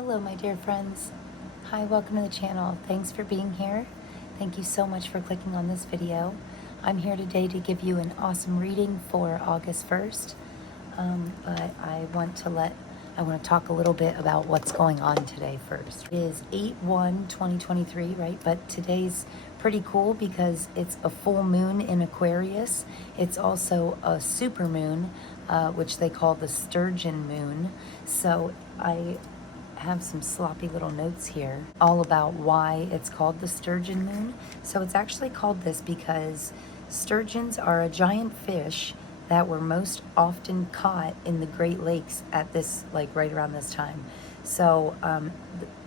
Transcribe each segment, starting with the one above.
Hello, my dear friends. Hi, welcome to the channel. Thanks for being here. Thank you so much for clicking on this video. I'm here today to give you an awesome reading for August 1st, but I want to talk a little bit about what's going on today first. It is 8/1/2023, right? But today's pretty cool because it's a full moon in Aquarius. It's also a super moon, which they call the Sturgeon Moon. So I have some sloppy little notes here all about why it's called the Sturgeon Moon. So it's actually called this because sturgeons are a giant fish that were most often caught in the Great Lakes at this, like right around this time. So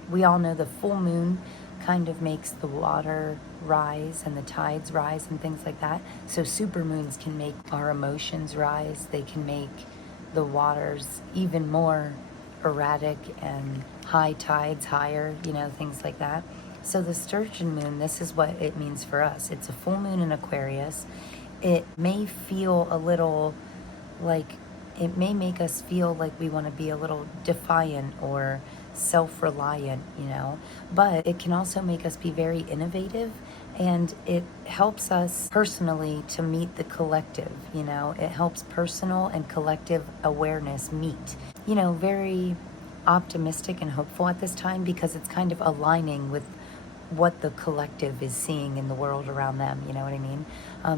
we all know the full moon kind of makes the water rise and the tides rise and things like that. So super moons can make our emotions rise. They can make the waters even more erratic and high tides higher, things like that. So the Sturgeon Moon, this is what it means for us. It's a full moon in Aquarius. It may feel a little like, it may make us feel like we want to be a little defiant or self-reliant, but it can also make us be very innovative, and it helps us personally to meet the collective. It helps personal and collective awareness meet. Very optimistic and hopeful at this time because it's kind of aligning with what the collective is seeing in the world around them, you know what I mean?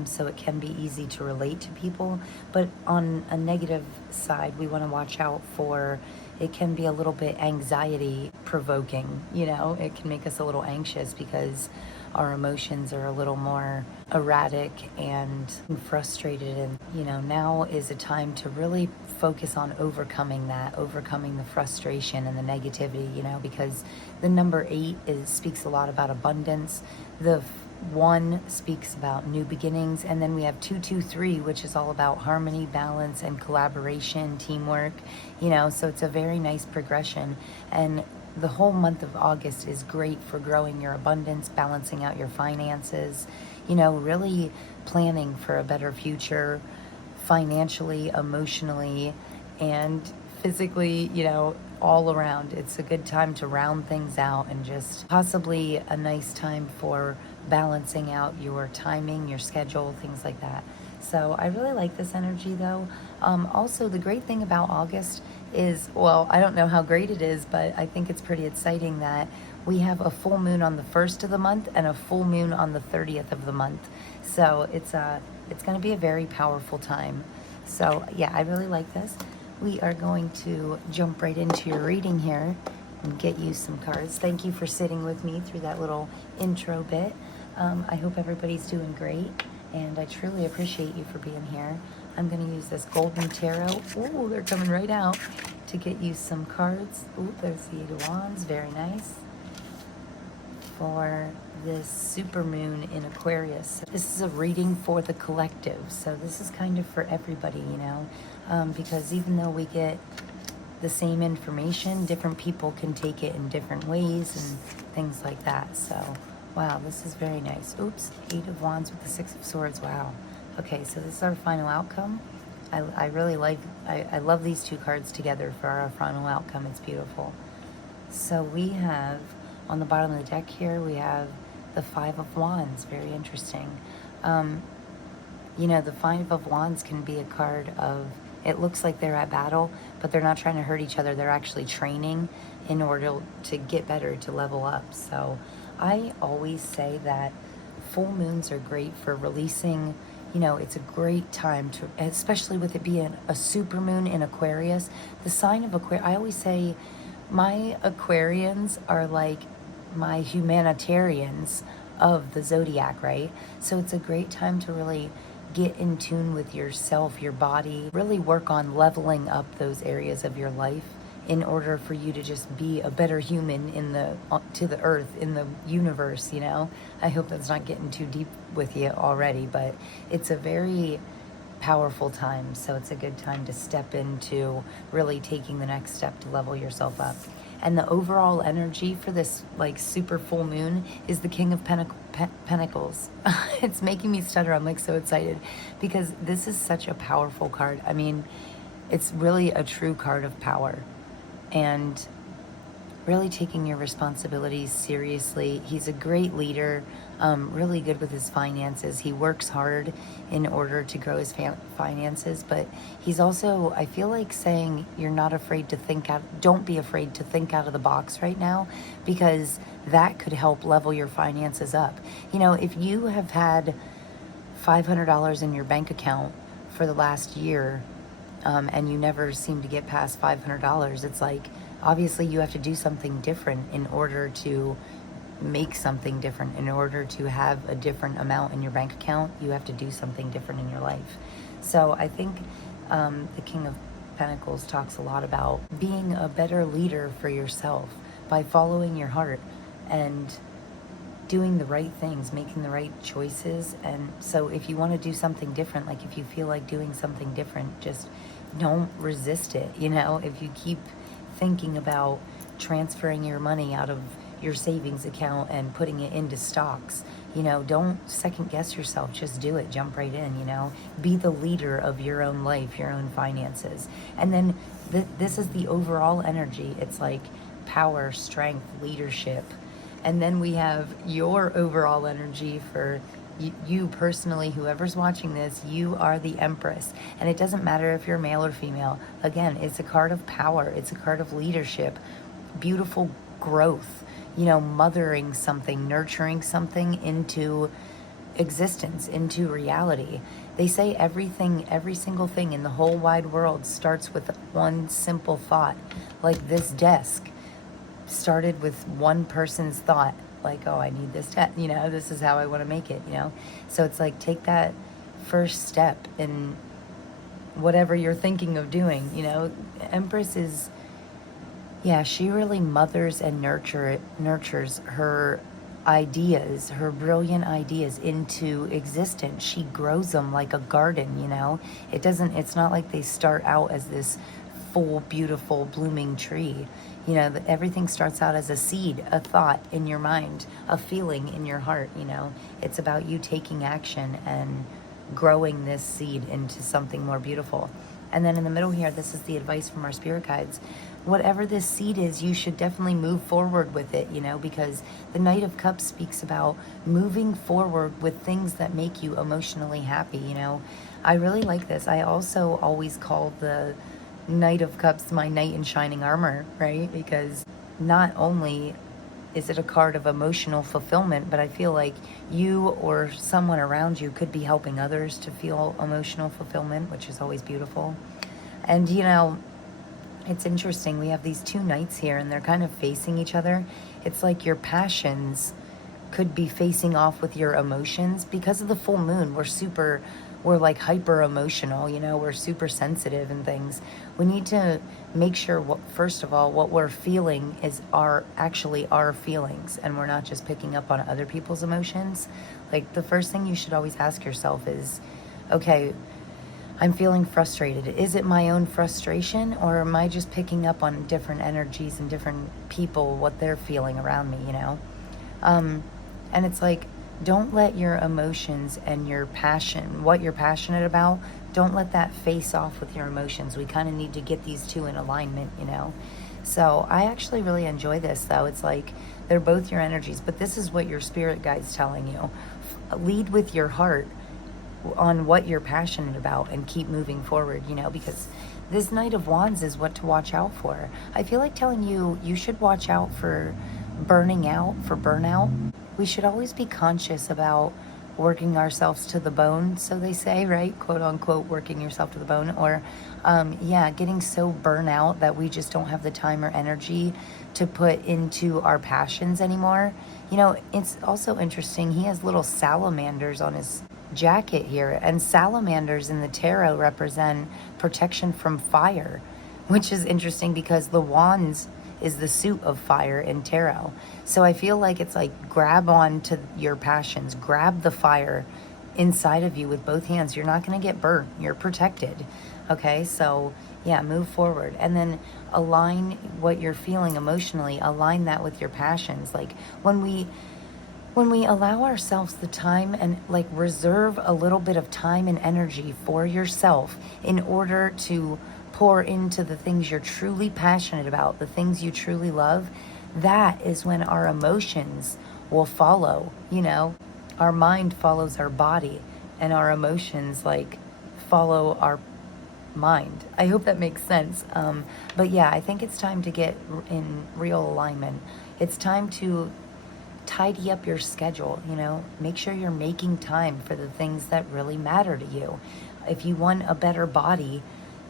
So it can be easy to relate to people, but on a negative side, we want to watch out for, it can be a little bit anxiety provoking, it can make us a little anxious because our emotions are a little more erratic and frustrated. And, now is a time to really focus on overcoming the frustration and the negativity, because the number 8 speaks a lot about abundance. The 1 speaks about new beginnings, and then we have 223, which is all about harmony, balance, and collaboration, teamwork, so it's a very nice progression. And the whole month of August is great for growing your abundance, balancing out your finances, really planning for a better future financially, emotionally, and physically, all around. It's a good time to round things out and just possibly a nice time for balancing out your timing, your schedule, things like that. So I really like this energy though. Also, the great thing about August is, well, I don't know how great it is, but I think it's pretty exciting that we have a full moon on the 1st of the month and a full moon on the 30th of the month. So it's going to be a very powerful time. So yeah, I really like this. We are going to jump right into your reading here and get you some cards. Thank you for sitting with me through that little intro bit. I hope everybody's doing great, and I truly appreciate you for being here. I'm going to use this Golden Tarot. Ooh, they're coming right out to get you some cards. Ooh, there's the 8 of Wands. Very nice. For this super moon in Aquarius. This is a reading for the collective. So this is kind of for everybody, because even though we get the same information, different people can take it in different ways and things like that. So, wow, this is very nice. Oops, 8 of Wands with the 6 of Swords. Wow. Okay, so this is our final outcome. I really like, I love these 2 cards together for our final outcome. It's beautiful. So we have, on the bottom of the deck here, we have the 5 of Wands. Very interesting. The 5 of Wands can be a card of, it looks like they're at battle, but they're not trying to hurt each other. They're actually training in order to get better, to level up. So I always say that full moons are great for releasing. It's a great time to, especially with it being a super moon in Aquarius. The sign of Aquarius, I always say my Aquarians are like my humanitarians of the zodiac, right? So it's a great time to really get in tune with yourself, your body, really work on leveling up those areas of your life in order for you to just be a better human to the earth, in the universe, I hope that's not getting too deep with you already, but it's a very powerful time. So it's a good time to step into really taking the next step to level yourself up. And the overall energy for this like super full moon is the King of Pentacles. It's making me stutter. I'm like so excited because this is such a powerful card. I mean, it's really a true card of power. And really taking your responsibilities seriously. He's a great leader, really good with his finances. He works hard in order to grow his finances, but he's also, I feel like, saying you're not afraid to think out, don't be afraid to think out of the box right now, because that could help level your finances up. You know, if you have had $500 in your bank account for the last year, and you never seem to get past $500, it's like, obviously you have to do something different in order to make something different. In order to have a different amount in your bank account, you have to do something different in your life. So I think the King of Pentacles talks a lot about being a better leader for yourself by following your heart and doing the right things, making the right choices. And so if you want to do something different, like if you feel like doing something different, just don't resist it. You know, if you keep thinking about transferring your money out of your savings account and putting it into stocks, you know, don't second guess yourself. Just do it. Jump right in, you know. Be the leader of your own life, your own finances. And then this is the overall energy. It's like power, strength, leadership. And then we have your overall energy for you personally, whoever's watching this. You are the Empress. And it doesn't matter if you're male or female. Again, it's a card of power. It's a card of leadership, beautiful growth, you know, mothering something, nurturing something into existence, into reality. They say everything, every single thing in the whole wide world starts with one simple thought. Like this desk started with one person's thought, like, oh, I need this desk, you know, this is how I want to make it, you know. So it's like, take that first step in whatever you're thinking of doing, you know. Empress is, yeah, she really mothers and nurtures her ideas, her brilliant ideas into existence. She grows them like a garden, you know. It's not like they start out as this full, beautiful, blooming tree. You know, everything starts out as a seed, a thought in your mind, a feeling in your heart, you know. It's about you taking action and growing this seed into something more beautiful. And then in the middle here, this is the advice from our spirit guides. Whatever this seed is, you should definitely move forward with it, you know, because the Knight of Cups speaks about moving forward with things that make you emotionally happy, you know. I really like this. I also always call the Knight of Cups my knight in shining armor, right? Because not only is it a card of emotional fulfillment, but I feel like you or someone around you could be helping others to feel emotional fulfillment, which is always beautiful. And, you know, it's interesting. We have these two knights here, and they're kind of facing each other. It's like your passions could be facing off with your emotions. Because of the full moon, we're like hyper emotional, you know, we're super sensitive and things. We need to make sure, first of all, what we're feeling is actually our feelings, and we're not just picking up on other people's emotions. Like, the first thing you should always ask yourself is, okay, I'm feeling frustrated. Is it my own frustration, or am I just picking up on different energies and different people, what they're feeling around me, you know? And it's like, don't let your emotions and your passion, what you're passionate about, don't let that face off with your emotions. We kind of need to get these two in alignment, you know? So I actually really enjoy this, though. It's like they're both your energies, but this is what your spirit guide's telling you. Lead with your heart on what you're passionate about and keep moving forward, you know, because this Knight of Wands is what to watch out for. I feel like telling you, you should watch out for burnout. We should always be conscious about working ourselves to the bone, so they say, right? Quote unquote, working yourself to the bone. Or, getting so burnout that we just don't have the time or energy to put into our passions anymore. You know, it's also interesting. He has little salamanders on his jacket here, and salamanders in the tarot represent protection from fire, which is interesting because the wands is the suit of fire in tarot. So I feel like it's like, grab on to your passions, grab the fire inside of you with both hands. You're not going to get burnt. You're protected. Okay, so yeah, move forward, and then align what you're feeling emotionally, align that with your passions. Like, when we allow ourselves the time and like reserve a little bit of time and energy for yourself in order to pour into the things you're truly passionate about, the things you truly love, that is when our emotions will follow, you know? Our mind follows our body, and our emotions like follow our mind. I hope that makes sense. But yeah, I think it's time to get in real alignment. It's time to tidy up your schedule, you know, make sure you're making time for the things that really matter to you. If you want a better body,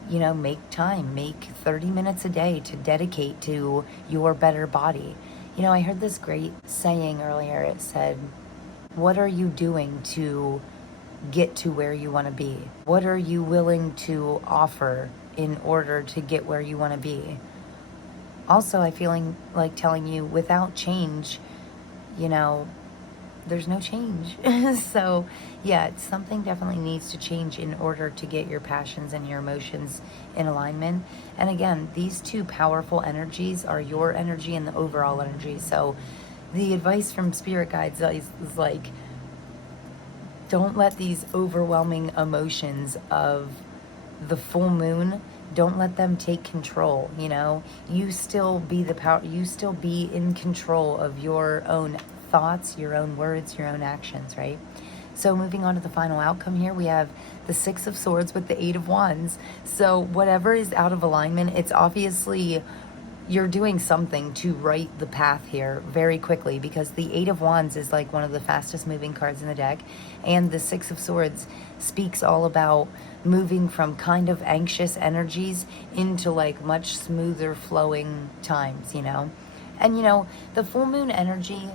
you know, make time, make 30 minutes a day to dedicate to your better body. You know, I heard this great saying earlier. It said, what are you doing to get to where you want to be? What are you willing to offer in order to get where you want to be? Also, I feeling like telling you, without change, you know, there's no change. So yeah, something definitely needs to change in order to get your passions and your emotions in alignment. And again, these two powerful energies are your energy and the overall energy. So the advice from spirit guides is like, don't let these overwhelming emotions of the full moon, don't let them take control. You know, you still be the power, you still be in control of your own thoughts, your own words, your own actions, right? So moving on to the final outcome here, we have the Six of Swords with the Eight of Wands. So whatever is out of alignment, it's obviously you're doing something to right the path here very quickly, because the Eight of Wands is like one of the fastest moving cards in the deck, and the Six of Swords speaks all about moving from kind of anxious energies into like much smoother flowing times, you know. And you know, the full moon energy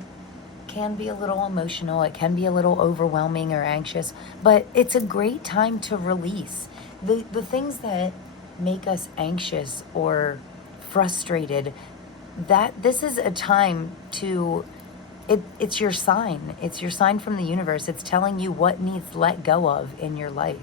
can be a little emotional, it can be a little overwhelming or anxious, but it's a great time to release the things that make us anxious or frustrated. That this is a time to it's your sign. It's your sign from the universe. It's telling you what needs let go of in your life.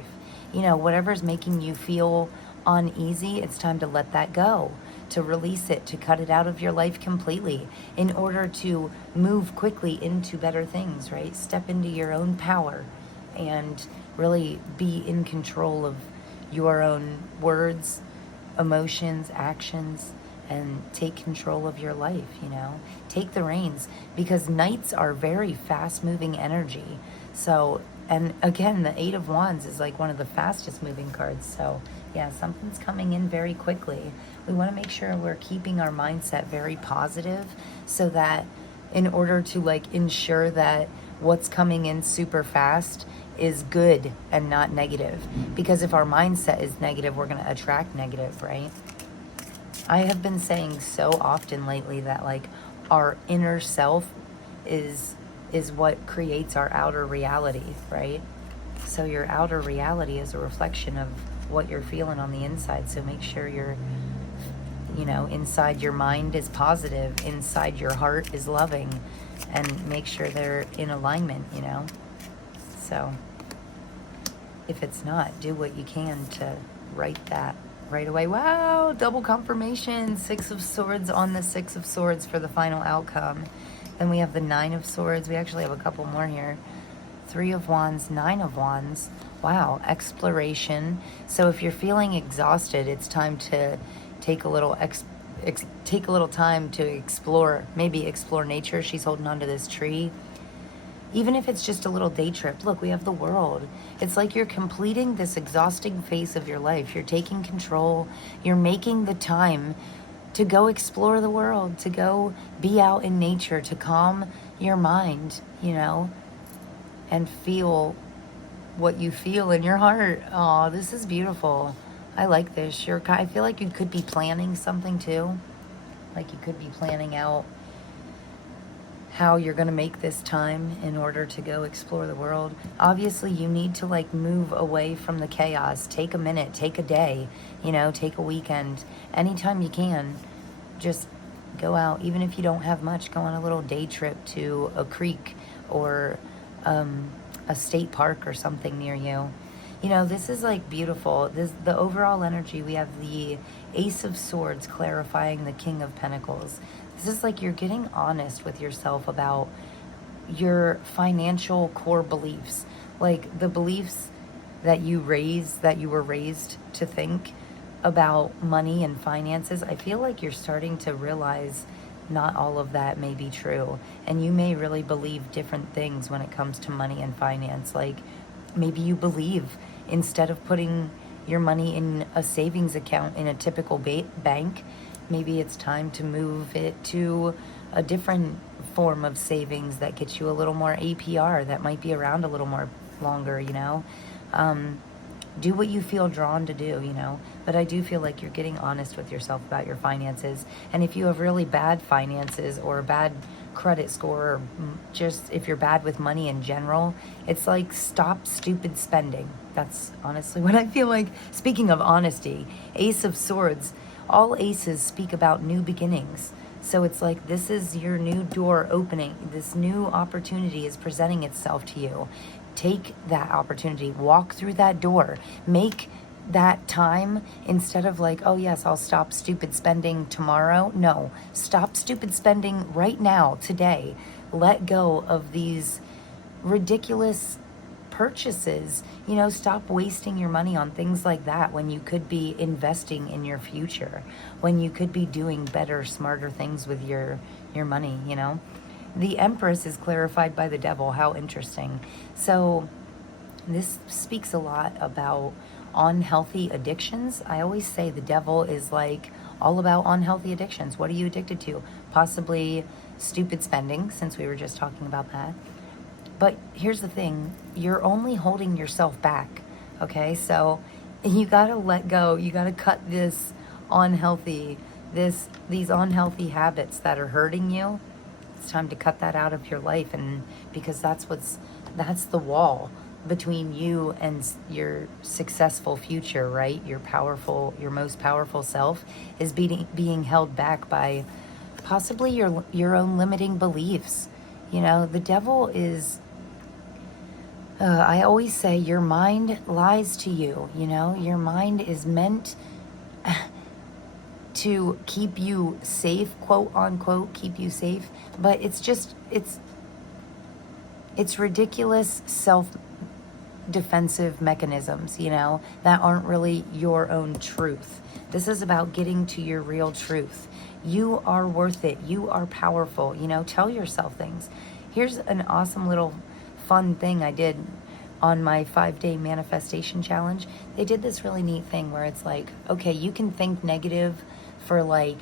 You know, whatever's making you feel uneasy, it's time to let that go, to release it, to cut it out of your life completely in order to move quickly into better things, right? Step into your own power and really be in control of your own words, emotions, actions, and take control of your life, you know? Take the reins, because nights are very fast-moving energy. So, and again, the Eight of Wands is like one of the fastest moving cards. So, yeah, something's coming in very quickly. We want to make sure we're keeping our mindset very positive, so that in order to like ensure that what's coming in super fast is good and not negative. Because if our mindset is negative, we're going to attract negative, right? I have been saying so often lately that like our inner self is what creates our outer reality, right? So your outer reality is a reflection of what you're feeling on the inside. So make sure you're, you know, inside your mind is positive, inside your heart is loving, and make sure they're in alignment, you know? So if it's not, do what you can to right that right away. Wow, double confirmation. Six of Swords on the Six of Swords for the final outcome. Then we have the Nine of Swords. We actually have a couple more here. Three of Wands, Nine of Wands. Wow, exploration. So if you're feeling exhausted, it's time to take a little take a little time to explore. Maybe explore nature. She's holding onto this tree. Even if it's just a little day trip. Look, we have the world. It's like you're completing this exhausting phase of your life. You're taking control. You're making the time to go explore the world, to go be out in nature, to calm your mind, you know, and feel what you feel in your heart. Oh, this is beautiful. I like this. I feel like you could be planning something too. Like you could be planning out how you're going to make this time in order to go explore the world. Obviously, you need to like move away from the chaos. Take a minute, take a day, you know, take a weekend. Anytime you can, just go out. Even if you don't have much, go on a little day trip to a creek or a state park or something near you. You know, this is like beautiful. The overall energy, we have the Ace of Swords clarifying the King of Pentacles. This is like you're getting honest with yourself about your financial core beliefs, like the beliefs that you were raised to think about money and finances. I feel like you're starting to realize not all of that may be true. And you may really believe different things when it comes to money and finance. Like maybe you believe instead of putting your money in a savings account in a typical bank, maybe it's time to move it to a different form of savings that gets you a little more APR, that might be around a little more longer, you know. Do what you feel drawn to do, you know. But I do feel like you're getting honest with yourself about your finances. And if you have really bad finances or a bad credit score, or just if you're bad with money in general, it's like stop stupid spending. That's honestly what I feel like. Speaking of honesty, Ace of Swords, all aces speak about new beginnings. So it's like this is your new door opening. This new opportunity is presenting itself to you. Take that opportunity, walk through that door, make that time instead of like, oh yes, I'll stop stupid spending tomorrow. No, stop stupid spending right now, today. Let go of these ridiculous purchases. You know, stop wasting your money on things like that when you could be investing in your future, when you could be doing better, smarter things with your money, you know. The Empress is clarified by the devil. How interesting. So this speaks a lot about unhealthy addictions. I always say the devil is like all about unhealthy addictions. What are you addicted to? Possibly stupid spending, since we were just talking about that. But here's the thing, you're only holding yourself back, okay? So you gotta let go. You gotta cut these unhealthy habits that are hurting you. It's time to cut that out of your life, and because that's the wall between you and your successful future, right? Your most powerful self is being held back by possibly your own limiting beliefs. You know, the devil is, I always say your mind lies to you, you know? Your mind is meant to keep you safe, quote unquote, keep you safe. But it's ridiculous self-defensive mechanisms, you know, that aren't really your own truth. This is about getting to your real truth. You are worth it. You are powerful, you know, tell yourself things. Here's an awesome little fun thing I did on my 5-day manifestation challenge. They did this really neat thing where it's like, okay, you can think negative for like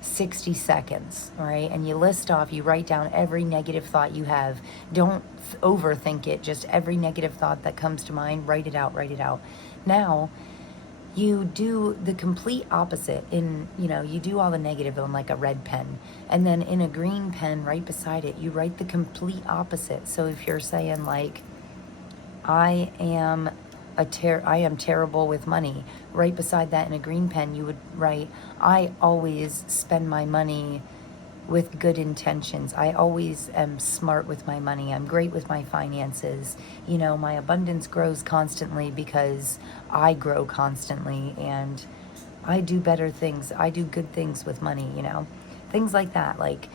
60 seconds, right? And you write down every negative thought you have. Don't overthink it, just every negative thought that comes to mind, write it out. Now, you do the complete opposite you do all the negative on like a red pen, and then in a green pen right beside it, you write the complete opposite. So if you're saying like, I am terrible with money, right beside that in a green pen, you would write, I always spend my money with good intentions. I always am smart with my money. I'm great with my finances. You know, my abundance grows constantly because I grow constantly, and I do better things. I do good things with money, you know, things like that. Like,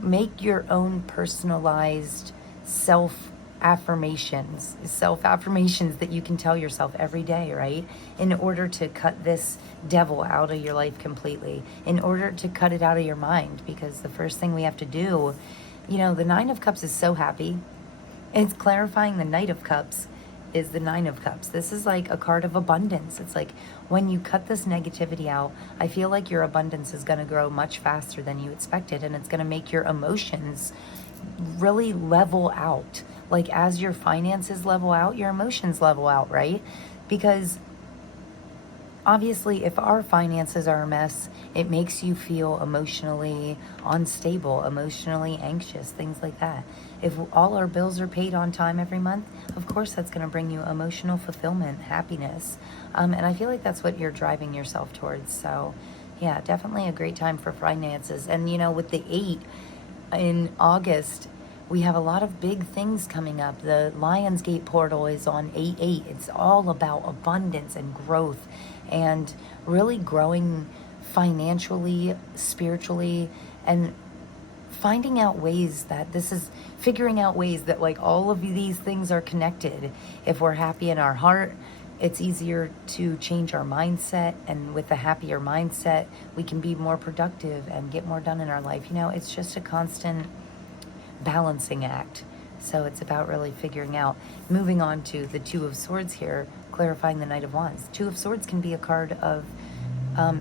make your own personalized self-affirmations that you can tell yourself every day, right? In order to cut this devil out of your life completely, in order to cut it out of your mind, because the first thing we have to do, you know, the Nine of Cups is so happy. It's clarifying the Knight of Cups is the Nine of Cups. This is like a card of abundance. It's like when you cut this negativity out, I feel like your abundance is going to grow much faster than you expected, and it's going to make your emotions really level out. Like as your finances level out, your emotions level out, right? Because obviously if our finances are a mess, it makes you feel emotionally unstable, emotionally anxious, things like that. If all our bills are paid on time every month, of course that's going to bring you emotional fulfillment, happiness. And I feel like that's what you're driving yourself towards. So yeah, definitely a great time for finances. And you know, with the 8 in August, we have a lot of big things coming up. The Lionsgate portal is on 8/8. It's all about abundance and growth and really growing financially, spiritually, and figuring out ways that like all of these things are connected. If we're happy in our heart, it's easier to change our mindset, and with a happier mindset, we can be more productive and get more done in our life. You know, it's just a constant balancing act. So it's about really figuring out. Moving on to the Two of Swords here, clarifying the Knight of Wands. Two of Swords can be a card of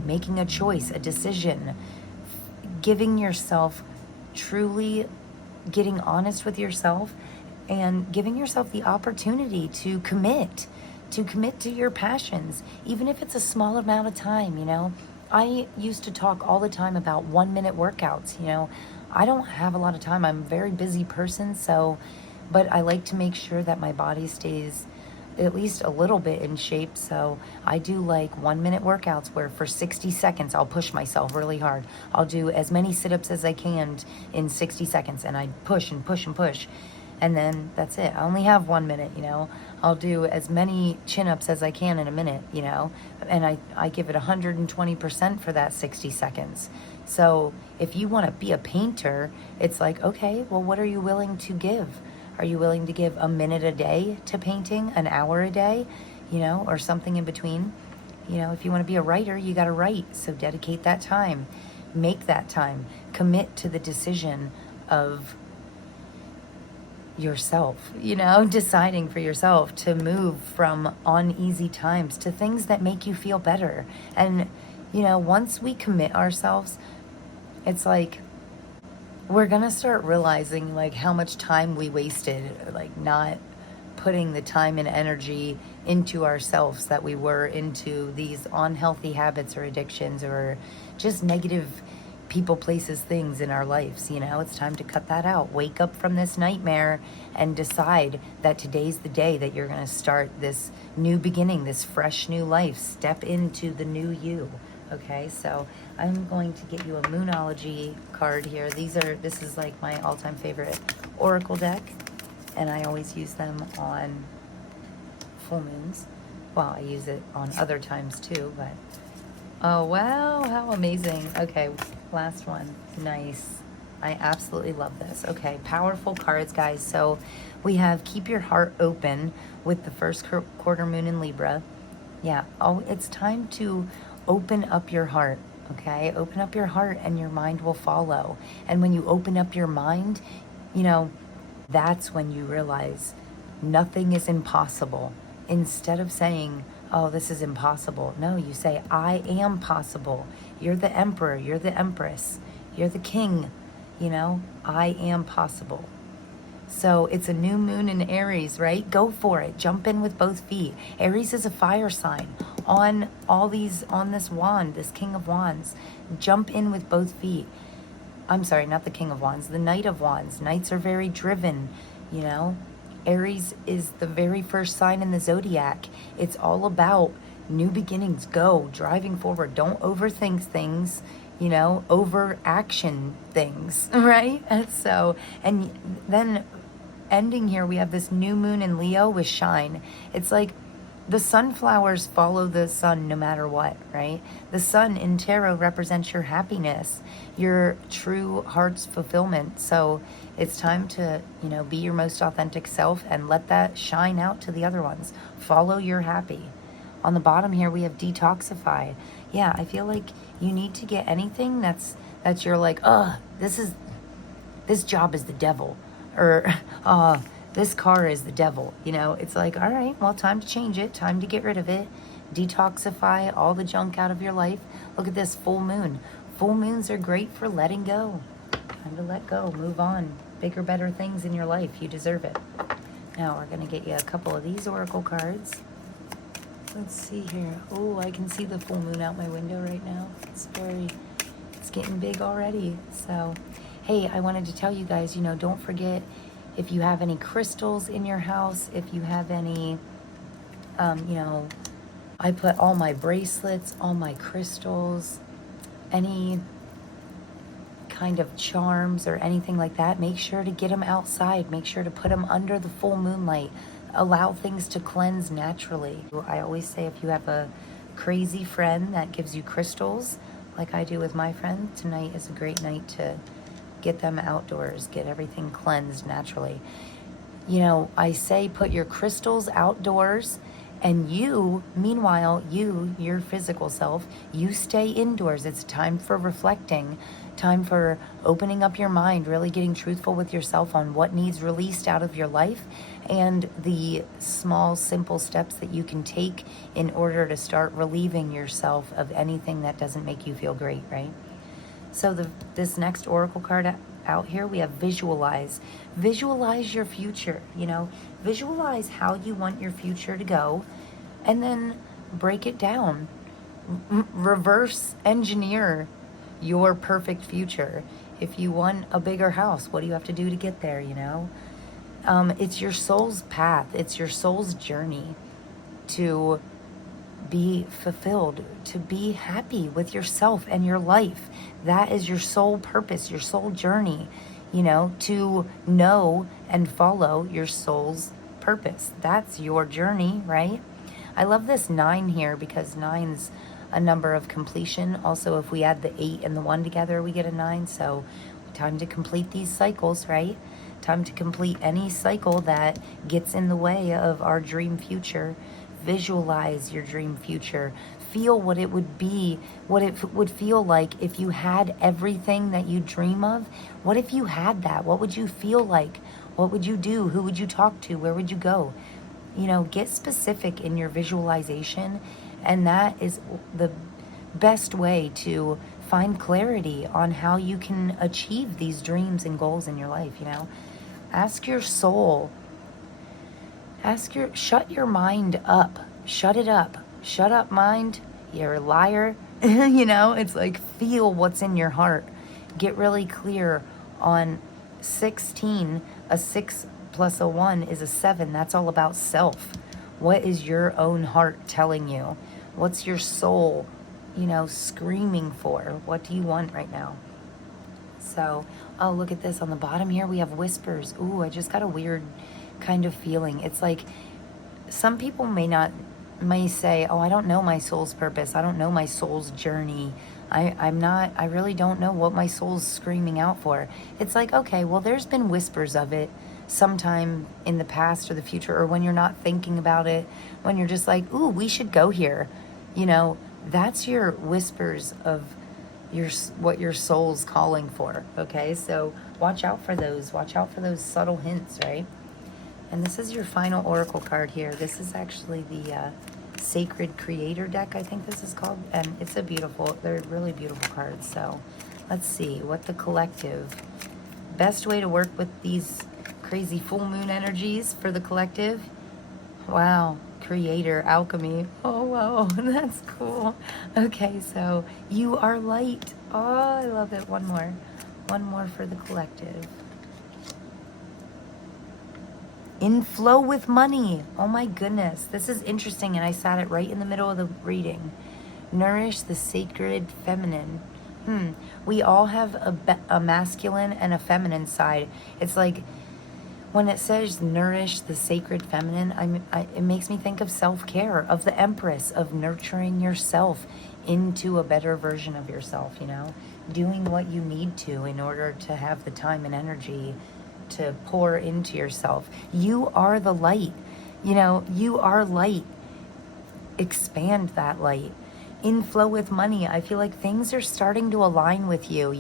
making a choice, a decision, giving yourself, truly getting honest with yourself, and giving yourself the opportunity to commit to your passions, even if it's a small amount of time. You know, I used to talk all the time about 1 minute workouts. You know, I don't have a lot of time. I'm a very busy person, so, but I like to make sure that my body stays at least a little bit in shape. So I do like 1 minute workouts where for 60 seconds I'll push myself really hard. I'll do as many sit-ups as I can in 60 seconds, and I push and push and push. And then that's it. I only have 1 minute, you know. I'll do as many chin-ups as I can in a minute, you know. And I give it 120% for that 60 seconds. So if you want to be a painter, it's like, okay, well, what are you willing to give? Are you willing to give a minute a day to painting, an hour a day, you know, or something in between? You know, if you want to be a writer, you got to write. So dedicate that time. Make that time. Commit to the decision of yourself, you know, deciding for yourself to move from uneasy times to things that make you feel better. And, you know, once we commit ourselves, it's like we're gonna start realizing like how much time we wasted, like not putting the time and energy into ourselves that we were into these unhealthy habits or addictions or just negative people, places, things in our lives. You know, it's time to cut that out. Wake up from this nightmare and decide that today's the day that you're going to start this new beginning, this fresh new life. Step into the new you. Okay, so I'm going to get you a Moonology card here. This is like my all-time favorite oracle deck, and I always use them on full moons. Well, I use it on other times too, but oh wow, how amazing. Okay, last one. Nice. I absolutely love this. Okay, powerful cards, guys. So we have keep your heart open with the first quarter moon in Libra. Yeah, oh, it's time to open up your heart, okay? Open up your heart and your mind will follow. And when you open up your mind, you know, that's when you realize nothing is impossible. Instead of saying, oh, this is impossible. No, you say, I am possible. You're the emperor. You're the empress. You're the king. You know, I am possible. So it's a new moon in Aries, right? Go for it. Jump in with both feet. Aries is a fire sign. On this wand, this King of Wands, jump in with both feet. I'm sorry, not the King of Wands, the Knight of Wands. Knights are very driven, you know. Aries is the very first sign in the zodiac. It's all about new beginnings. Go, driving forward. Don't overthink things, you know, over action things, right? And so, and then ending here, we have this new moon in Leo with shine. It's like the sunflowers follow the sun no matter what, right? The sun in tarot represents your happiness, your true heart's fulfillment. So it's time to, you know, be your most authentic self and let that shine out to the other ones. Follow your happy. On the bottom here, we have detoxify. Yeah, I feel like you need to get anything that's you're like, this job is the devil, or this car is the devil. You know, it's like, all right, well, time to change it, time to get rid of it, detoxify all the junk out of your life. Look at this full moon. Full moons are great for letting go. Time to let go, move on. Bigger, better things in your life. You deserve it. Now we're going to get you a couple of these oracle cards. Let's see here. Oh, I can see the full moon out my window right now. It's getting big already. So, hey, I wanted to tell you guys, you know, don't forget, if you have any crystals in your house, if you have any, you know, I put all my bracelets, all my crystals, any kind of charms or anything like that, make sure to get them outside. Make sure to put them under the full moonlight. Allow things to cleanse naturally. I always say, if you have a crazy friend that gives you crystals, like I do with my friend, tonight is a great night to get them outdoors, get everything cleansed naturally. You know, I say put your crystals outdoors And you, meanwhile, your physical self, you stay indoors. It's time for reflecting, time for opening up your mind, really getting truthful with yourself on what needs released out of your life and the small, simple steps that you can take in order to start relieving yourself of anything that doesn't make you feel great, right? So this next oracle card out here, we have visualize. Visualize your future, visualize how you want your future to go, and then break it down. Reverse engineer your perfect future. If you want a bigger house, what do you have to do to get there, It's your soul's path. It's your soul's journey to be fulfilled, to be happy with yourself and your life. That is your soul purpose, your soul journey, to know and follow your soul's purpose. That's your journey, right? I love this 9 here because 9's a number of completion. Also, if we add the 8 and the 1 together, we get a 9. So time to complete these cycles, right? Time to complete any cycle that gets in the way of our dream future. Visualize your dream future. Feel what it would be, what it would feel like if you had everything that you dream of. What if you had that? What would you feel like? What would you do? Who would you talk to? Where would you go? Get specific in your visualization, and that is the best way to find clarity on how you can achieve these dreams and goals in your life, Ask your soul. Shut your mind up. Shut it up. Shut up, mind. You're a liar. It's like, feel what's in your heart. Get really clear on 16. A 6 plus a 1 is a 7. That's all about self. What is your own heart telling you? What's your soul, screaming for? What do you want right now? So, oh, look at this. On the bottom here, we have whispers. Ooh, I just got a weird kind of feeling. It's like some people may say, oh, I don't know my soul's purpose. I don't know my soul's journey. I really don't know what my soul's screaming out for. It's like, okay, well, there's been whispers of it sometime in the past or the future, or when you're not thinking about it, when you're just like, ooh, we should go here. That's your whispers of what your soul's calling for. Okay, so watch out for those. Watch out for those subtle hints, right? And this is your final oracle card here. This is actually the Sacred Creator deck, I think this is called. And they're really beautiful cards. So let's see what the collective, best way to work with these crazy full moon energies for the collective. Wow, Creator, Alchemy. Oh, wow, that's cool. Okay, so you are light. Oh, I love it. One more for the collective. In flow with money. Oh my goodness, this is interesting, and I sat it right in the middle of the reading. Nourish the sacred feminine. We all have a masculine and a feminine side. It's like when it says nourish the sacred feminine, it makes me think of self-care, of the Empress, of nurturing yourself into a better version of yourself, doing what you need to in order to have the time and energy to pour into yourself. You are the light. You are light. Expand that light. In flow with money, I feel like things are starting to align with you,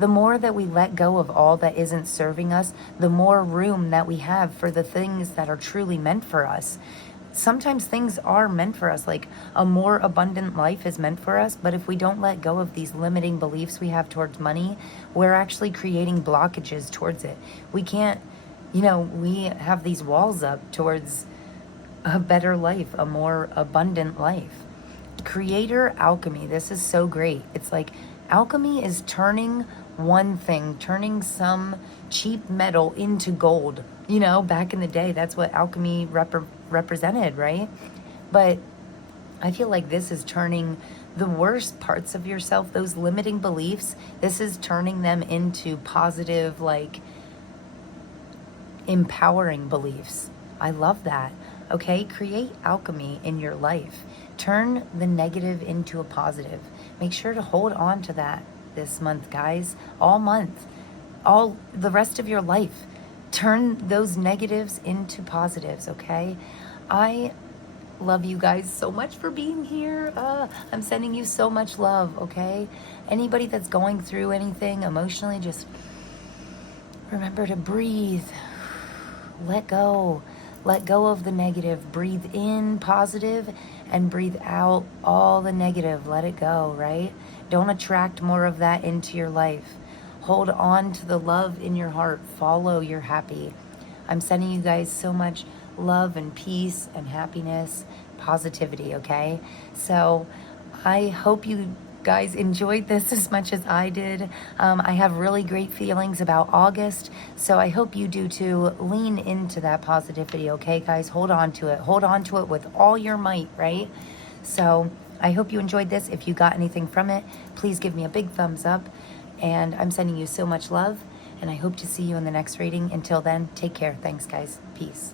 The more that we let go of all that isn't serving us, the more room that we have for the things that are truly meant for us. Sometimes things are meant for us, like a more abundant life is meant for us, but if we don't let go of these limiting beliefs we have towards money, we're actually creating blockages towards it. We can't, we have these walls up towards a better life, a more abundant life. Creator alchemy. This is so great. It's like alchemy is turning one thing, turning some cheap metal into gold. Back in the day, that's what alchemy represented, right? But I feel like this is turning the worst parts of yourself, those limiting beliefs, this is turning them into positive, like, empowering beliefs. I love that. Okay, create alchemy in your life. Turn the negative into a positive. Make sure to hold on to that this month, guys. All month. All the rest of your life. Turn those negatives into positives, okay? I love you guys so much for being here. I'm sending you so much love, okay? Anybody that's going through anything emotionally, just remember to breathe. Let go. Let go of the negative. Breathe in positive and breathe out all the negative. Let it go, right? Don't attract more of that into your life. Hold on to the love in your heart. Follow your happy. I'm sending you guys so much love and peace and happiness, positivity, okay? So I hope you guys enjoyed this as much as I did. I have really great feelings about August, so I hope you do too. Lean into that positivity, okay, guys? Hold on to it. Hold on to it with all your might, right? So I hope you enjoyed this. If you got anything from it, please give me a big thumbs up. And I'm sending you so much love, and I hope to see you in the next reading. Until then, take care. Thanks, guys. Peace.